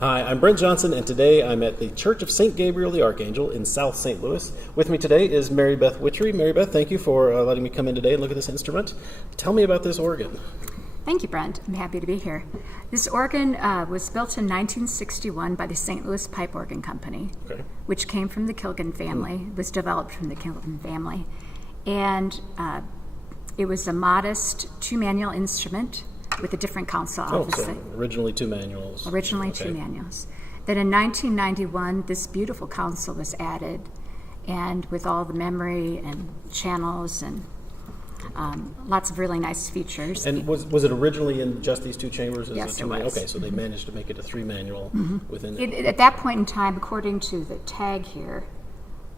Hi, I'm Brent Johnson, and today I'm at the Church of St. Gabriel the Archangel in South St. Louis. With me today is Mary Beth Wittry. Mary Beth, thank you for letting me come in today and look at this instrument. Tell me about this organ. Thank you, Brent. I'm happy to be here. This organ was built in 1961 by the St. Louis Pipe Organ Company, which came from the Kilgan family, was developed from the Kilgan family. And it was a modest two-manual instrument with a different console, obviously. So originally two manuals. Two manuals. Then in 1991, this beautiful console was added, and with all the memory and channels and lots of really nice features. And was it originally in just these two chambers? Yes, it was. Okay, so they managed to make it a three-manual within it. At that point in time, according to the tag here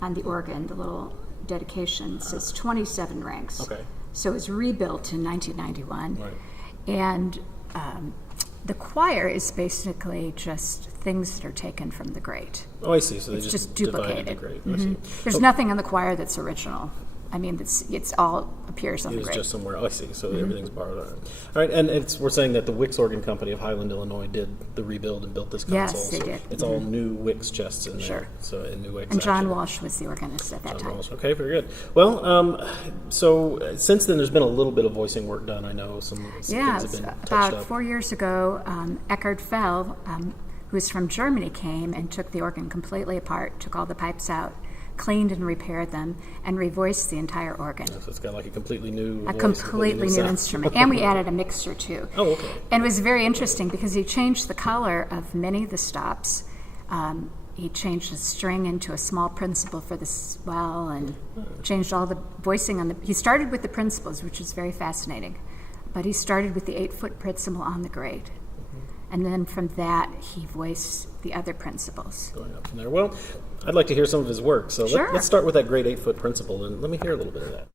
on the organ, the little dedication says 27 ranks. Okay. So it was rebuilt in 1991. Right. And the choir is basically just things that are taken from the grate. Oh, I see. So they It's just duplicated. divided the grate. I see. There's nothing in the choir that's original. I mean, it's all appears on It the was grate. just somewhere. Oh, I see. So everything's borrowed. All right, and we're saying that the Wicks Organ Company of Highland, Illinois, did the rebuild and built this console. Yes, they so did. It's all new Wicks chests in there. Sure. So in new Wicks. And John actually. Walsh was the organist at that time. Walsh. Okay, very good. Well, so since then, there's been a little bit of voicing work done. I know some things have been touched about up. 4 years ago, Eckhard Fell, who was from Germany, came and took the organ completely apart, took all the pipes out, cleaned and repaired them, and revoiced the entire organ. So it's got like a completely new voice, Completely new sound. instrument. And we added a mixer, too. Oh, okay. And it was very interesting because he changed the color of many of the stops. He changed the string into a small principal for the swell and changed all the voicing on the... He started with the principals, which is very fascinating. But he started with the 8-foot principal on the grate. And then from that, he voiced the other principals. Going up from there. Well, I'd like to hear some of his work. So Sure. let's start with that great 8-foot principal, and let me hear a little bit of that.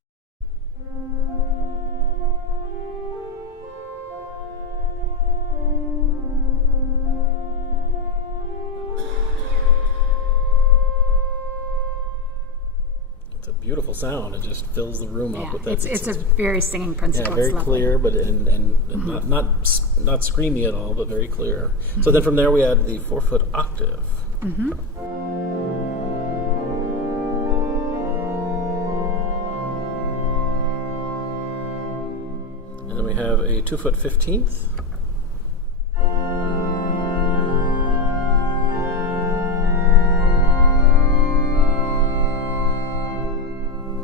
It's a beautiful sound. It just fills the room up with that. It's a very singing principle. Yeah, very it's lovely. clear, but not screamy at all, but very clear. So then from there we add the 4-foot octave. And then we have a 2-foot 15th.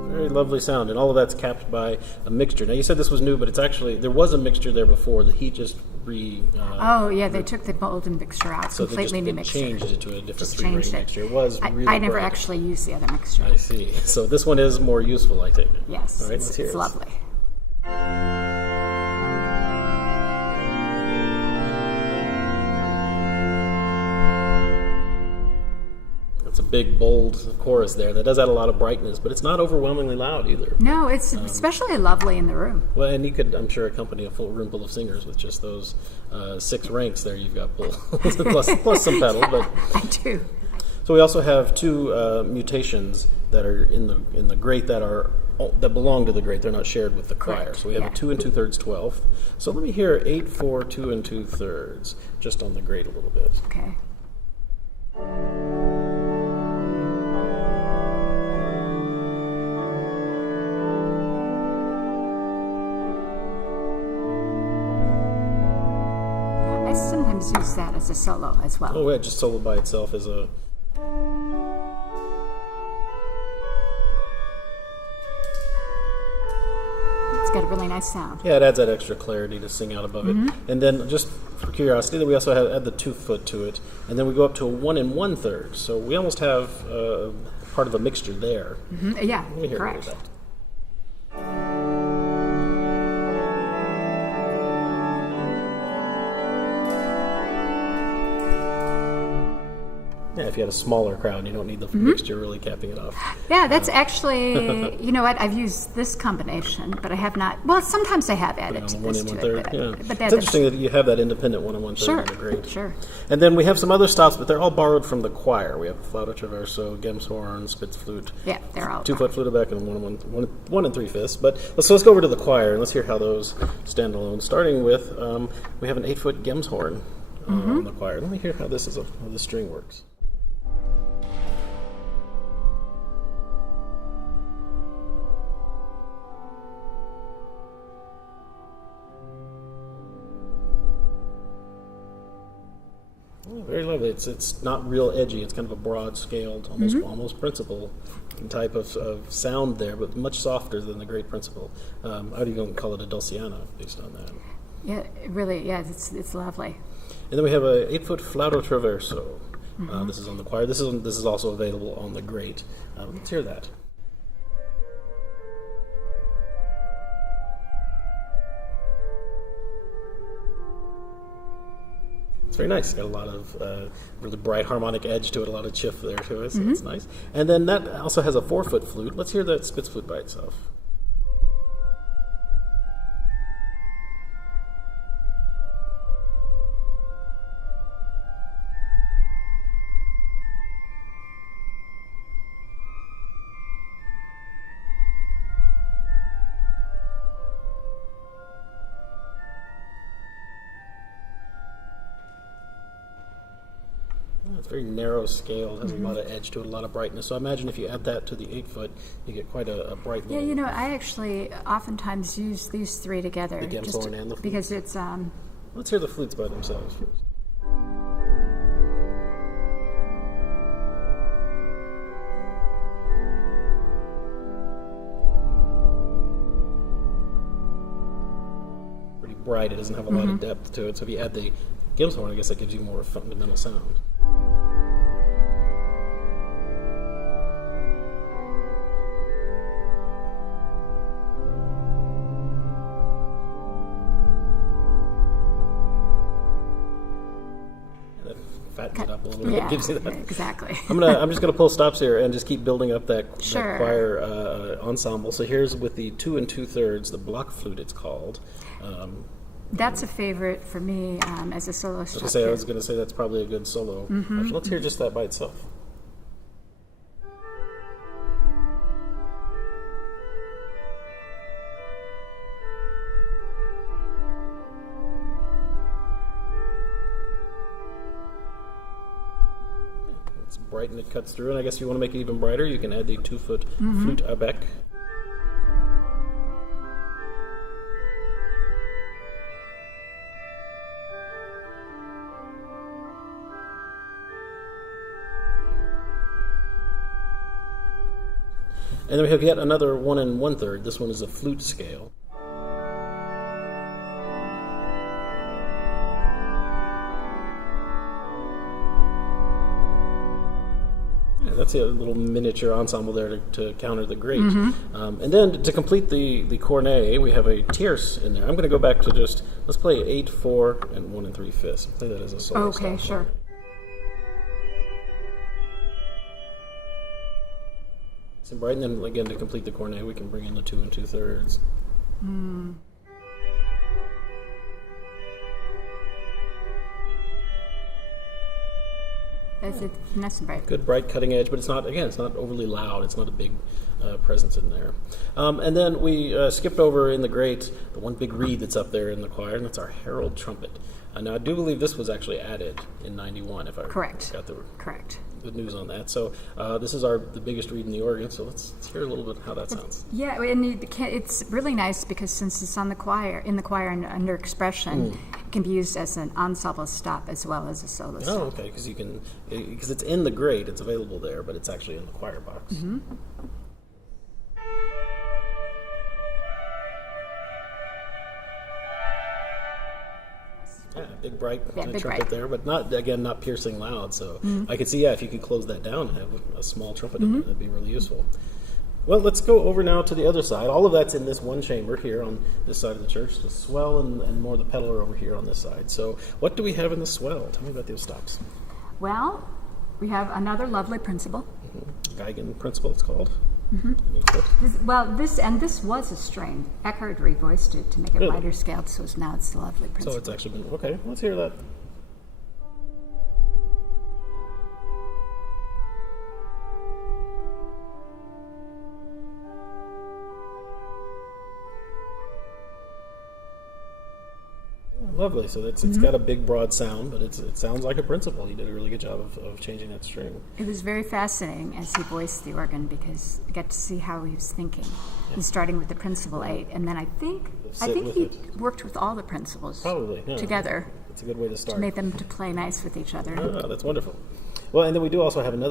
Very lovely sound, and all of that's capped by a mixture. Now, you said this was new, but it's actually, there was a mixture there before. The heat just they took the golden mixture out, so completely new they mixture. changed it to a different Just three-ring changed it. mixture. It was really I never bright. actually used the other mixture. I see. So this one is more useful, I take it. Yes, All right, let's hear it's it. lovely. It's a big, bold chorus there. That does add a lot of brightness, but it's not overwhelmingly loud either. No, it's especially lovely in the room. Well, and you could, I'm sure, accompany a full room full of singers with just those 6 ranks there you've got pulled, plus some pedal. But I do. so we also have 2 mutations that are in the grate that belong to the grate. They're not shared with the choir. Correct. So we have Yeah. a 2 2/3 12th. So let me hear 8 4 2 2/3 just on the grate a little bit. Okay. I sometimes use that as a solo as well. Oh, yeah, just solo by itself is a. It's got a really nice sound. Yeah, it adds that extra clarity to sing out above it. And then, just for curiosity, then we also add the 2-foot to it, and then we go up to a 1 1/3. So we almost have part of a mixture there. Yeah, Let me hear correct. a little bit of that. Yeah, if you had a smaller crowd, you don't need the mixture really capping it off. Yeah, that's actually, you know what, I've used this combination, but I have not, well, sometimes I have added On to the 1 this to 1/3. it. Yeah. But It's that's interesting that you have that independent 1 1/3 Sure, in the grate. sure. And then we have some other stops, but they're all borrowed from the choir. We have flauta traverso, Gemshorn, Spitz flute. Yeah, they're all 2-foot flutebeck and 1 3/5. But let's go over to the choir and let's hear how those stand alone. Starting with we have an 8-foot Gemshorn. on the choir. Let me hear how this how the string works. Oh, very lovely. It's not real edgy. It's kind of a broad-scaled, almost principal type of sound there, but much softer than the great principal. I would even call it a dulciana based on that. Yeah, really, yeah, it's lovely. And then we have a 8-foot flauto traverso. This is on the choir. This is also available on the great. Let's hear that. It's very nice. It's got a lot of really bright harmonic edge to it, a lot of chiff there to it, so it's nice. And then that also has a 4-foot flute. Let's hear that Spitz flute by itself. It's very narrow scaled, has a lot of edge to it, a lot of brightness. So I imagine if you add that to the 8-foot, you get quite a bright little... Yeah, you know, I actually oftentimes use these three together. The Gem's horn and the flute. Because it's... Let's hear the flutes by themselves first. Pretty bright. It doesn't have a lot of depth to it. So if you add the Gem's horn, I guess that gives you more fundamental sound. Fattens it up a little bit, gives you that. Exactly. I'm just gonna pull stops here and just keep building up that Sure. choir ensemble. So here's with the 2 2/3, the block flute it's called. That's a favorite for me as a soloist. I was going to say that's probably a good solo. Actually, let's hear just that by itself. It's bright and it cuts through, and I guess if you want to make it even brighter, you can add the 2-foot flute à bec. And then we have yet another 1 1/3. This one is a flute scale. Yeah, that's a little miniature ensemble there to counter the great. And then to complete the cornet, we have a tierce in there. I'm going to go back to let's play 8, 4, and 1 3/5. Play that as a solo. Okay, sure. And bright, and then again to complete the cornet, we can bring in the 2 2/3. It's nice and bright. Good bright cutting edge, but it's not overly loud. It's not a big presence in there. And then we skipped over in the great the one big reed that's up there in the choir, and that's our Herald Trumpet. Now I do believe this was actually added in '91, if I got the good news on that. So this is the biggest reed in the organ. So let's hear a little bit how that sounds. Yeah, and it's really nice because since it's in the choir and under expression, it can be used as an ensemble stop as well as a solo stop. Oh, okay, because it's in the great, it's available there, but it's actually in the choir box. Yeah, big bright trumpet there, but not piercing loud. So I could see, if you could close that down and have a small trumpet in there, that'd be really useful. Well, let's go over now to the other side. All of that's in this one chamber here on this side of the church. The swell and more the pedal are over here on this side. So what do we have in the swell? Tell me about those stops. Well, we have another lovely principal. Geigen principal, it's called. This was a string. Eckhart revoiced it to make it lighter scaled, so now it's the lovely principal. So it's actually been, okay, let's hear that. Lovely. So it's got a big, broad sound, but it sounds like a principal. He did a really good job of changing that string. It was very fascinating as he voiced the organ because I got to see how he was thinking. He's starting with the principal 8, and then I think he worked with all the principals together. It's a good way to start. To make them to play nice with each other. Oh, that's wonderful. Well, and then we do also have an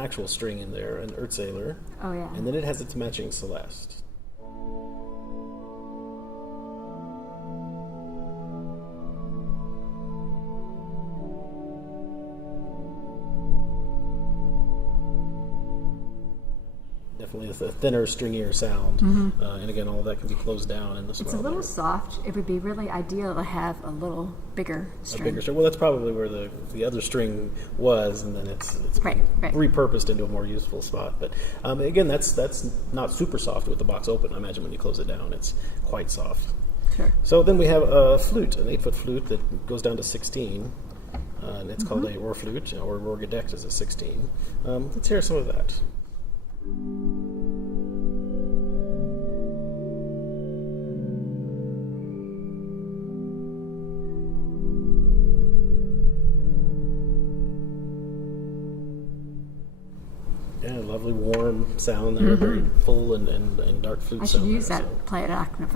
actual string in there, an Earthsailor. Oh, yeah. And then it has its matching Celeste. Definitely a thinner, stringier sound. And again, all of that can be closed down in the swell. It's a little soft. It would be really ideal to have a little bigger string. A bigger string. Well, that's probably where the other string was, and then it's been repurposed into a more useful spot. But again, that's not super soft with the box open. I imagine when you close it down, it's quite soft. Sure. So then we have a flute, an 8-foot flute that goes down to 16. And it's called a roar flute, or roar gedeckt is a 16. Let's hear some of that. Yeah, lovely warm sound there, very full and dark flute sound. I should use there, that, play it octave.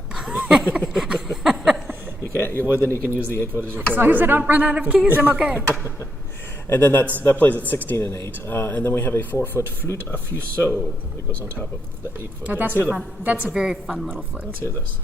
You can't. Well, then you can use the 8-foot as your favorite. As long as I don't run out of keys, I'm okay. And then that plays at 16 and 8. And then we have a 4-foot flute a fuseau that goes on top of the 8-foot. Oh, that's a very fun little flute. Let's hear this.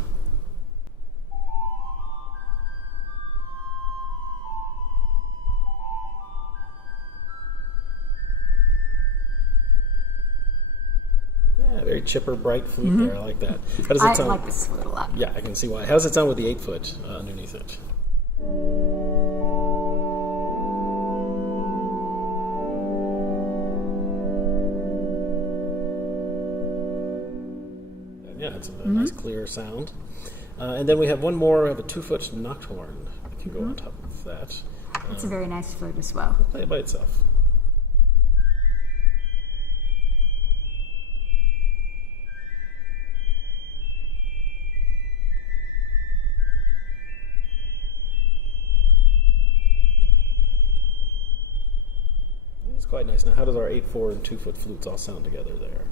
Yeah, very chipper, bright flute there. I like that. How does it sound? I like this flute a lot. Yeah, I can see why. How does it sound with the 8-foot underneath it? Yeah, it's a nice clear sound. And then we have one more of a 2-foot nocturne that can go on top of that. It's a very nice flute as well. Play it by itself. It's quite nice. Now, how does our 8-4 and 2-foot flutes all sound together there?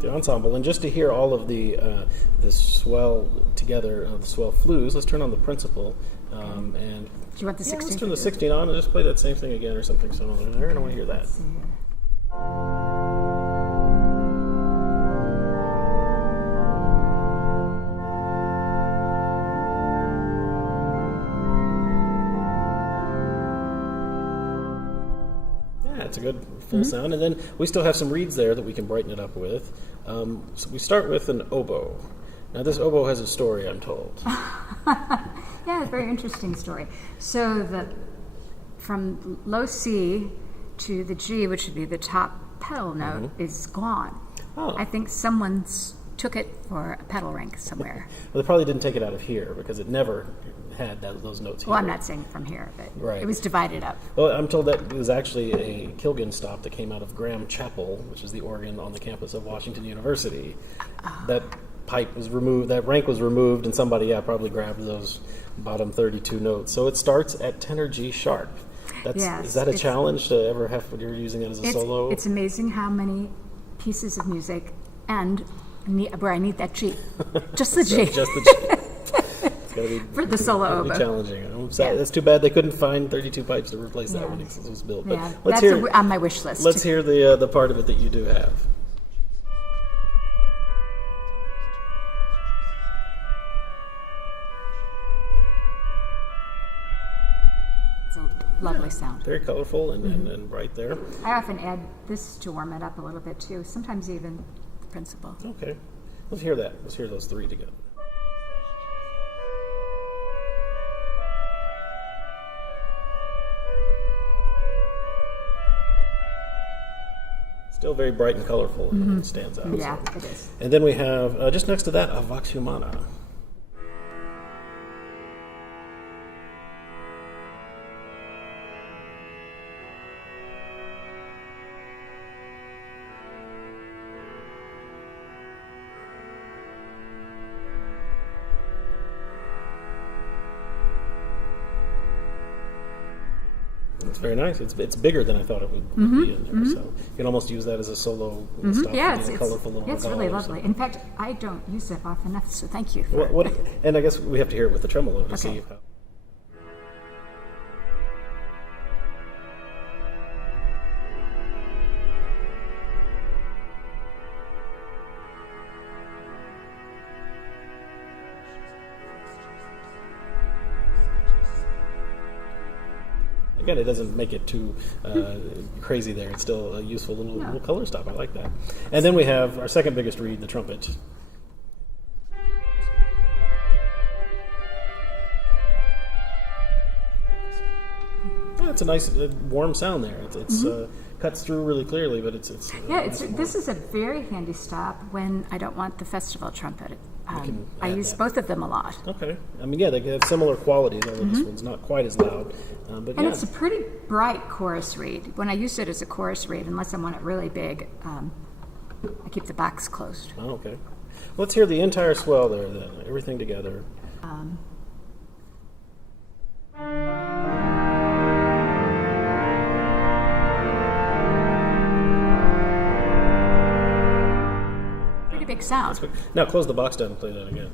The ensemble, and just to hear all of the swell together, the swell flues, let's turn on the principal. And do you want the 16? Let's turn the 16 on and just play that same thing again or something similar there, and I want to hear that. It's a good full sound, and then we still have some reeds there that we can brighten it up with. So we start with an oboe. Now this oboe has a story, I'm told. Yeah, a very interesting story. So from low C to the G, which would be the top pedal note, is gone. Oh. I think someone's took it for a pedal rank somewhere. Well, they probably didn't take it out of here because it never had those notes here. Well, I'm not saying from here, but it was divided up. Well, I'm told that it was actually a Kilgan stop that came out of Graham Chapel, which is the organ on the campus of Washington University. That pipe was removed, that rank was removed, and somebody probably grabbed those bottom 32 notes. So it starts at tenor G sharp. Is that a challenge to ever have when you're using it as a solo? It's amazing how many pieces of music end where I need that G. Just the G. Just the G. For the solo oboe. It's challenging. That's too bad they couldn't find 32 pipes to replace that when it was built. But that's on my wish list. Let's hear the part of it that you do have. It's a lovely sound. Very colorful and bright there. I often add this to warm it up a little bit too. Sometimes even the principal. Okay. Let's hear that. Let's hear those three together. Still very bright and colorful and stands out. Yeah, so. it is. And then we have, just next to that, a Vox Humana. It's very nice. It's bigger than I thought it would be in there. So you can almost use that as a solo stop. Yeah, a colorful little it's really bell or lovely. something. In fact, I don't use it often enough, so thank you. For And I guess we have to hear it with the tremolo to see how. Again, it doesn't make it too crazy there. It's still a useful little color stop. I like that. And then we have our second biggest reed, the trumpet. Yeah, it's a nice, warm sound there. It's cuts through really clearly, but it's this is a very handy stop when I don't want the festival trumpet. I use both of them a lot. Okay. I mean, yeah, they have similar qualities, although this one's not quite as loud. But And it's a pretty bright chorus reed. When I use it as a chorus reed, unless I want it really big, I keep the box closed. Oh, okay. Let's hear the entire swell there, then. Everything together. Pretty big sound. Now close the box down and play that again.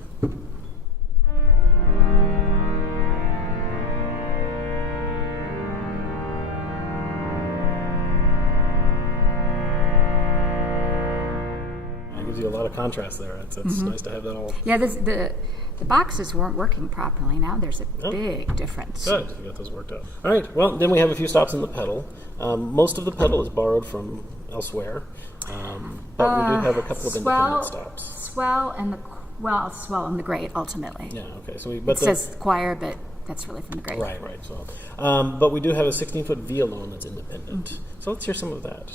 It gives you a lot of contrast there. It's nice to have that all. Yeah, the boxes weren't working properly. Now there's a big difference. Good, you got those worked out. All right, well, then we have a few stops in the pedal. Most of the pedal is borrowed from elsewhere, but we do have a couple of independent stops. Swell and the great ultimately. Yeah, okay. So It says choir, but that's really from the great. Right. So, but we do have a 16-foot violon that's independent. So let's hear some of that.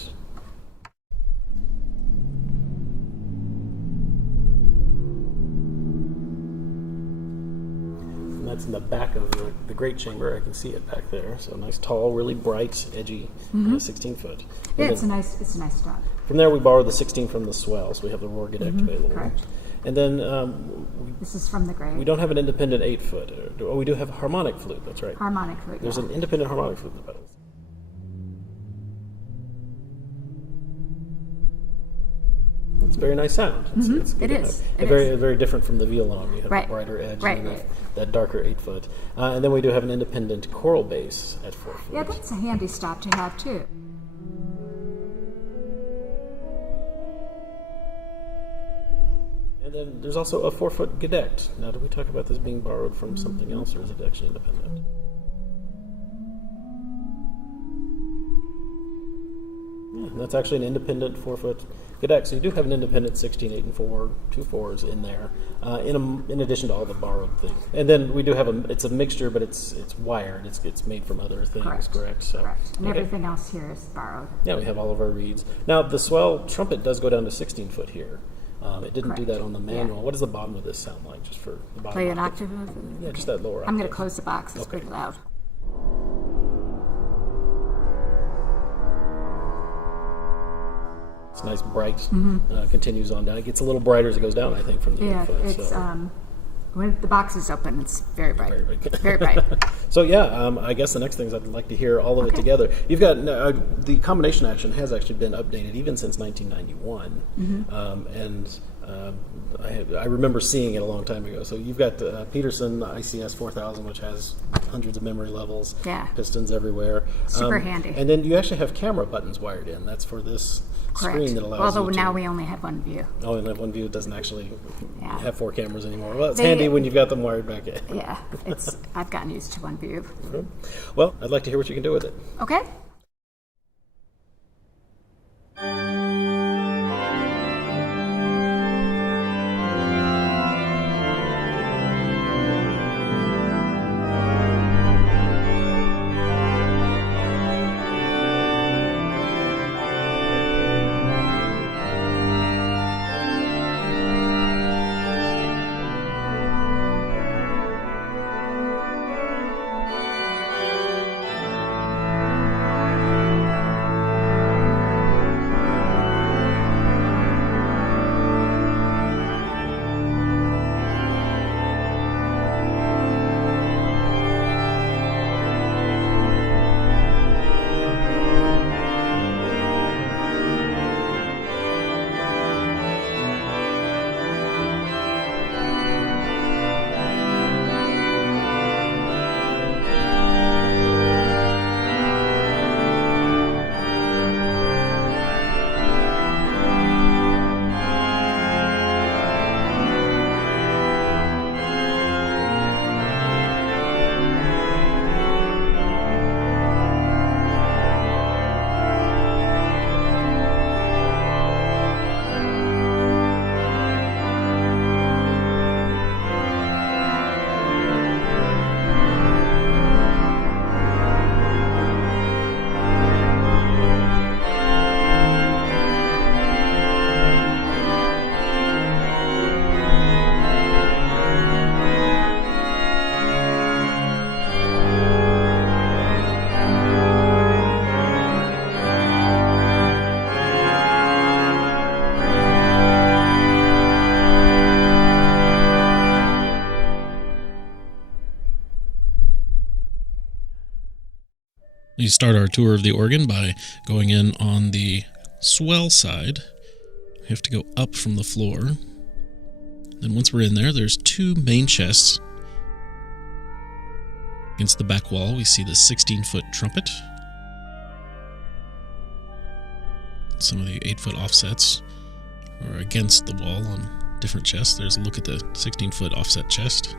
And that's in the back of the great chamber. I can see it back there. So nice, tall, really bright, edgy 16-foot. Yeah, it's a nice stop. From there, we borrowed the 16 from the swell, so we have the roar gedeckt available. Correct. And then This is from the great. we don't have an independent 8-foot. Oh, we do have a harmonic flute. That's right. Harmonic flute. There's an independent harmonic flute in the pedals. It's a very nice sound. It's good It to is. have. It Very, very different from the violon. You have Right. a brighter edge Right, and right. that darker 8-foot. And then we do have an independent choral bass at 4-foot. Yeah, that's a handy stop to have too. And then there's also a 4-foot gedeckt. Now, did we talk about this being borrowed from something else, or is it actually independent? Yeah, that's actually an independent 4-foot gedeckt. So you do have an independent 16, 8, and 4, 2 4s in there, in addition to all the borrowed things. And then we do have it's a mixture, but it's wired. It's made from other things, correct? So, Correct. And okay. everything else here is borrowed. Yeah, we have all of our reeds. Now, the swell trumpet does go down to 16-foot here. It didn't do Correct. that on the manual. Yeah. What does the bottom of this sound like, just for the bottom? Play an octave? octave. Yeah, just that lower octave. I'm going to close the box. It's pretty loud. It's nice, bright, continues on down. It gets a little brighter as it goes down, I think, from the Yeah, 8-foot. it's So. when the box is open, it's very bright. Very big. Very bright. So yeah, I guess the next thing is I'd like to hear all of it together. You've got the combination action has actually been updated even since 1991, and I remember seeing it a long time ago. So you've got Peterson ICS 4000, which has hundreds of memory levels, Yeah. pistons everywhere, Super handy. and then you actually have camera buttons wired in. That's for this Correct. screen that allows Although you to. now we only have one view. Oh, and that one view doesn't actually Yeah. have 4 cameras anymore. Well, it's They- handy when you've got them wired back in. Yeah, I've gotten used to one view. Well, I'd like to hear what you can do with it. Okay. We start our tour of the organ by going in on the swell side. We have to go up from the floor. Then once we're in there, there's two main chests. Against the back wall, we see the 16-foot trumpet. Some of the 8-foot offsets are against the wall on different chests. There's a look at the 16-foot offset chest.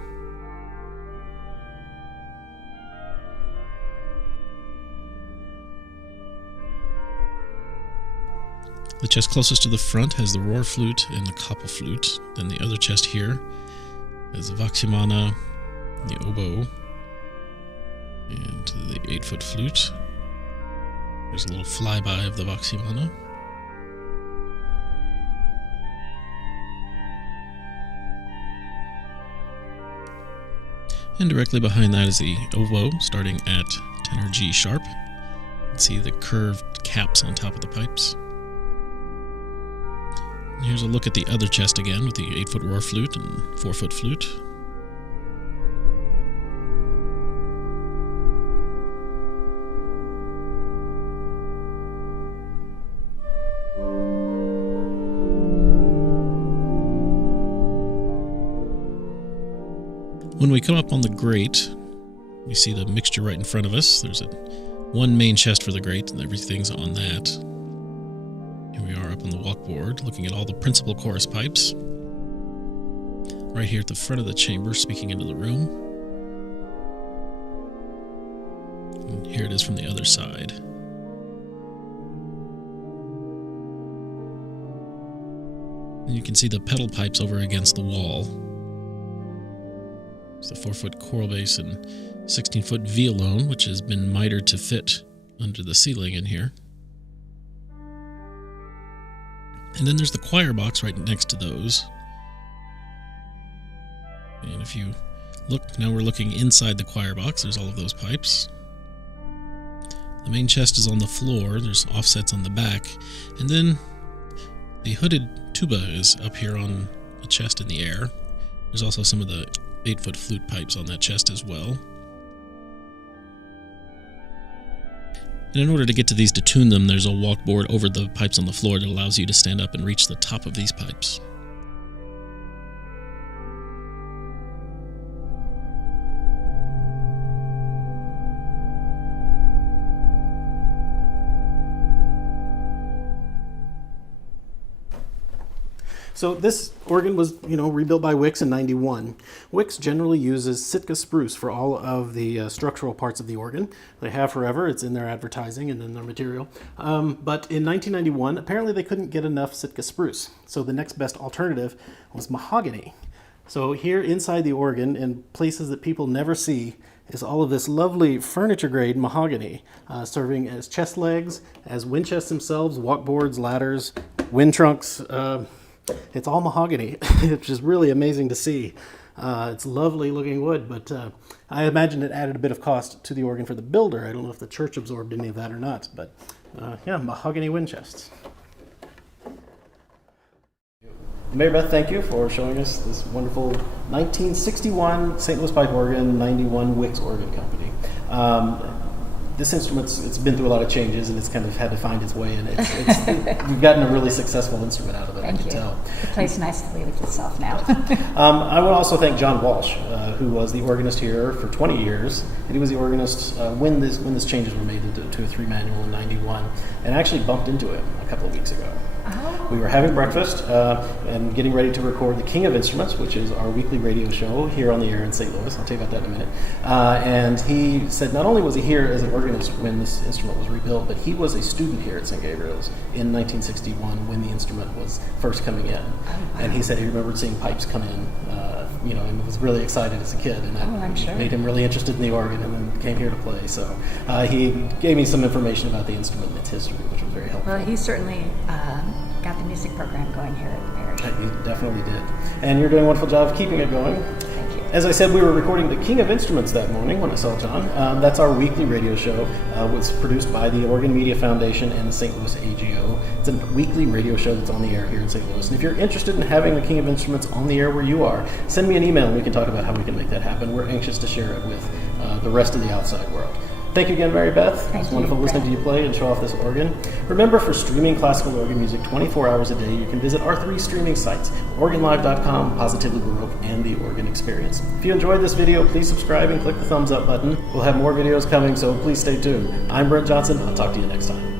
The chest closest to the front has the roar flute and the copple flute. Then the other chest here has the Vox Humana, the oboe, and the 8-foot flute. There's a little flyby of the Vox Humana. And directly behind that is the oboe, starting at tenor G sharp. You can see the curved caps on top of the pipes. Here's a look at the other chest again with the 8-foot roar flute and 4-foot flute. When we come up on the grate, we see the mixture right in front of us. There's one main chest for the grate, and everything's on that. Here we are up on the walkboard, looking at all the principal chorus pipes. Right here at the front of the chamber, speaking into the room. And here it is from the other side. And you can see the pedal pipes over against the wall. It's the 4-foot choral bass and 16-foot violone, which has been mitered to fit under the ceiling in here. And then there's the choir box right next to those. And if you look, now we're looking inside the choir box. There's all of those pipes. The main chest is on the floor. There's offsets on the back. And then the hooded tuba is up here on a chest in the air. There's also some of the 8-foot flute pipes on that chest as well. And in order to get to these to tune them, there's a walkboard over the pipes on the floor that allows you to stand up and reach the top of these pipes. So this organ was, rebuilt by Wix in '91. Wix generally uses Sitka spruce for all of the structural parts of the organ. They have forever. It's in their advertising and in their material. But in 1991, apparently they couldn't get enough Sitka spruce. So the next best alternative was mahogany. So here inside the organ, in places that people never see, is all of this lovely furniture-grade mahogany, serving as chest legs, as wind chests themselves, walkboards, ladders, wind trunks. It's all mahogany, which is really amazing to see. It's lovely looking wood, but I imagine it added a bit of cost to the organ for the builder. I don't know if the church absorbed any of that or not, but mahogany wind chests. Mary Beth, thank you for showing us this wonderful 1961 St. Louis pipe organ, 91 Wix Organ Company. This instrument's it's been through a lot of changes, and it's kind of had to find its way, and we've gotten a really successsul instrument out of it. Thank I can you. tell. It plays nicely with itself now. I would also thank John Walsh, who was the organist here for 20 years, and he was the organist when these changes were made into 2-3 manual in '91, and I actually bumped into him a couple of weeks ago. Oh. We were having breakfast and getting ready to record the King of Instruments, which is our weekly radio show here on the air in St. Louis. I'll tell you about that in a minute. And he said not only was he here as an organist when this instrument was rebuilt, but he was a student here at St. Gabriel's in 1961 when the instrument was first coming in. Oh, wow. And he said he remembered seeing pipes come in, and was really excited as a kid, and that made him really interested in the organ, and then came here to play. So he gave me some information about the instrument and its history, which was very helpful. Well, he certainly got the music program going here at the parish. You definitely did. And you're doing a wonderful job of keeping it going. Thank you. As I said, we were recording the King of Instruments that morning when I saw John. That's our weekly radio show. Was produced by the Organ Media Foundation and the St. Louis AGO. It's a weekly radio show that's on the air here in St. Louis. And if you're interested in having the King of Instruments on the air where you are, send me an email and we can talk about how we can make that happen. We're anxious to share it with the rest of the outside world. Thank you again, Mary Beth. Thank It's you, wonderful listening to Brent. you play and show off this organ. Remember, for streaming classical organ music 24 hours a day, you can visit our 3 streaming sites, organlive.com, Positively Baroque, and The Organ Experience. If you enjoyed this video, please subscribe and click the thumbs up button. We'll have more videos coming, so please stay tuned. I'm Brent Johnson. I'll talk to you next time.